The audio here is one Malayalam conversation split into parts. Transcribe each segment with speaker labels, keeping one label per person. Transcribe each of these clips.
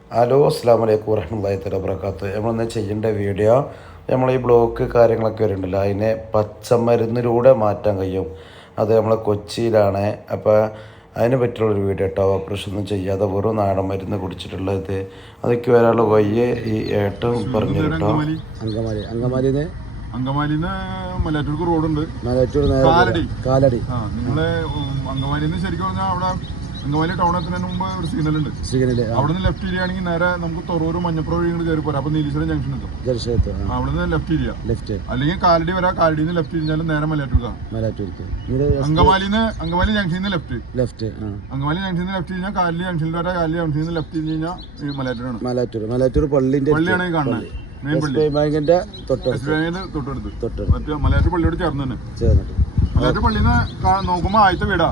Speaker 1: ഹലോ അസ്സാം വലൈക്കും വറഹ്മത്തുള്ളാഹി തആല വബറകാതുഹു. നമ്മളിന്ന് ചെയ്യേണ്ട വീഡിയോ നമ്മൾ ഈ ബ്ലോക്ക് കാര്യങ്ങളൊക്കെ വരുന്നുണ്ടല്ലോ അതിനെ പച്ചമരുന്നിലൂടെ മാറ്റാൻ കഴിയും. അത് നമ്മളെ കൊച്ചിയിലാണ്. അപ്പോൾ അതിനെ പറ്റിയുള്ളൊരു വീഡിയോ കേട്ടോ. ഓപ്പറേഷൻ ഒന്നും ചെയ്യാതെ വെറും നാടൻ മരുന്ന് കുടിച്ചിട്ടുള്ളത് അതൊക്കെ വരാനുള്ള വയ്യ ഈ ഏട്ടൻ പറഞ്ഞു കേട്ടോ.
Speaker 2: അങ്കമാലിന്ന് മലയാറ്റൂർക്ക് റോഡുണ്ട്.
Speaker 3: കാലടി
Speaker 2: നിങ്ങള് അങ്കമാലിന്ന് ശരിക്കും പറഞ്ഞാൽ അവിടെ അങ്കമാലി ടൗൺ എത്തുന്നതിന് മുമ്പ് ഒരു സിഗ്നലുണ്ട്. അവിടെ നിന്ന് ലെഫ്റ്റ് ഏരിയ നേരെ നമുക്ക് തൊറൂർ മഞ്ഞപ്പുറ വഴി കയറി പോരാ. അപ്പൊ നീലീശ്വരം ജംഗ്ഷൻ എത്തും. അവിടെ നിന്ന് ലെഫ്റ്റ് ഏരിയ അല്ലെങ്കിൽ കാലടി വരാ. കാലടിന്ന് ലെഫ്റ്റ് തിരിഞ്ഞാലും നേരെ മലയാറ്റൂർക്ക്. അങ്കമാലി ജംഗ്ഷനിൽ ലെഫ്റ്റ് അങ്കമാലി ജംഗ്ഷനിൽ ലെഫ്റ്റ് കഴിഞ്ഞാൽ കാലി ജംഗ്ഷനിൽ വരാ. കാലി ജംഗ്ഷനിൽ ലെഫ്റ്റ് തിരിഞ്ഞ് കഴിഞ്ഞാൽ മലയാറ്റൂർ പള്ളിയാണ് കാണുന്നത്. തൊട്ടടുത്ത് മലയാറ്റൂർ പള്ളിയോട് ചേർന്ന് തന്നെ. മലയാറ്റൂർ പള്ളിന്ന് നോക്കുമ്പോ ആദ്യത്തെ വീടാ.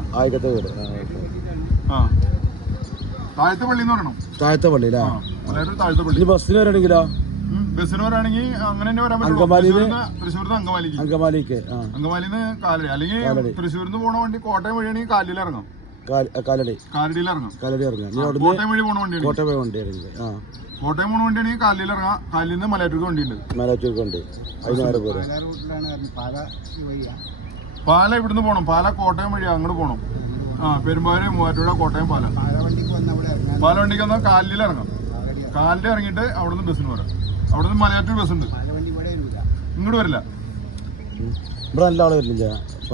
Speaker 2: താഴത്തെ പള്ളി എന്ന് പറയണം. താഴത്തെ പള്ളി മലയാറ്റൂർ താഴത്തെ പള്ളി. ബസ്സിന് വരാണെങ്കിലോ? ബസ്സിന് വരാണെങ്കിൽ അങ്ങനെ തന്നെ വരാൻ പറ്റും. തൃശ്ശൂർന്ന് അങ്കമാലിക്ക് അങ്കമാലിന്ന് കാലടി അല്ലെങ്കിൽ തൃശ്ശൂരിന്ന് പോണ വണ്ടി കോട്ടയം വഴിയാണെങ്കിൽ കാലടിയിൽ ഇറങ്ങാം. കാലടിയിൽ ഇറങ്ങാം. കോട്ടയം വഴി പോണ വണ്ടി കോട്ടയം പോണ വണ്ടിയാണെങ്കിൽ കാലടിയിൽ ഇറങ്ങാം. കാലിൽ നിന്ന് മലയാറ്റൂർക്ക് വണ്ടിയുണ്ട്. പാല ഇവിടുന്ന് പോണം. പാല കോട്ടയം വഴി അങ്ങോട്ട് പോണം. പെരുമ്പാവൂര് മൂവാറ്റുപുഴ കോട്ടയം പാല വണ്ടിക്ക് വന്നാൽ കാലിൽ ഇറങ്ങാം. കാലിൽ ഇറങ്ങിയിട്ട് അവിടെ നിന്ന് ബസ്സിന് വരാം. അവിടെ നിന്ന് മലയാറ്റൂർ ബസ് ഉണ്ട്. ഇങ്ങോട്ട് വരില്ല.
Speaker 3: നല്ല ആൾക്കാരുണ്ട്.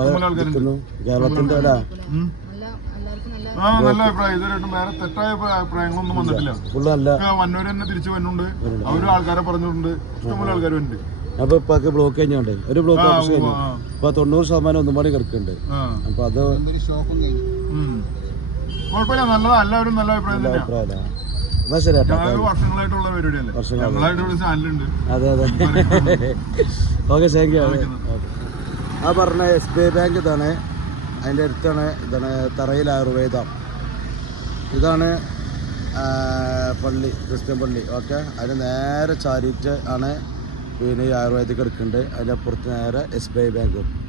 Speaker 2: നല്ല അഭിപ്രായം. ഇതുവരെയായിട്ടും വേറെ തെറ്റായ അഭിപ്രായങ്ങളൊന്നും വന്നിട്ടില്ല. വന്നൂര് തന്നെ തിരിച്ചു വരുന്നുണ്ട്. അവരും ആൾക്കാരെ പറഞ്ഞിട്ടുണ്ട്. ഇഷ്ടംപോലെ ആൾക്കാർ വരുന്നുണ്ട്.
Speaker 3: അപ്പൊ ഇപ്പൊക്കെ ബ്ലോക്ക് കഴിഞ്ഞോണ്ട് ഒരു ബ്ലോക്ക് ഓപ്പറേഷൻ കഴിഞ്ഞു. ഇപ്പൊ 90% ഒന്നും പാടി കിടക്കുന്നുണ്ട്. അപ്പൊ അത്
Speaker 2: കുഴപ്പമില്ല. നല്ലതാ. എല്ലാവരും നല്ല അഭിപ്രായം തന്നെയാണ്. വർഷങ്ങളായിട്ടുള്ള പരിപാടിയല്ലേ.
Speaker 3: അതെ ഓക്കെ താങ്ക് യു. ആ പറഞ്ഞ SBI ബാങ്ക് ഇതാണ്. അതിൻ്റെ അടുത്താണ്. ഇതാണ് തറയിൽ ആയുർവേദം. ഇതാണ് പള്ളി, ക്രിസ്ത്യൻ പള്ളി. ഓക്കെ, അതിന് നേരെ ചാരിറ്റ് ആണ് പിന്നെ ഈ ആയുർവേദിക് എടുക്കുന്നുണ്ട്. അതിൻ്റെ അപ്പുറത്ത് നേരെ SBI ബാങ്കും.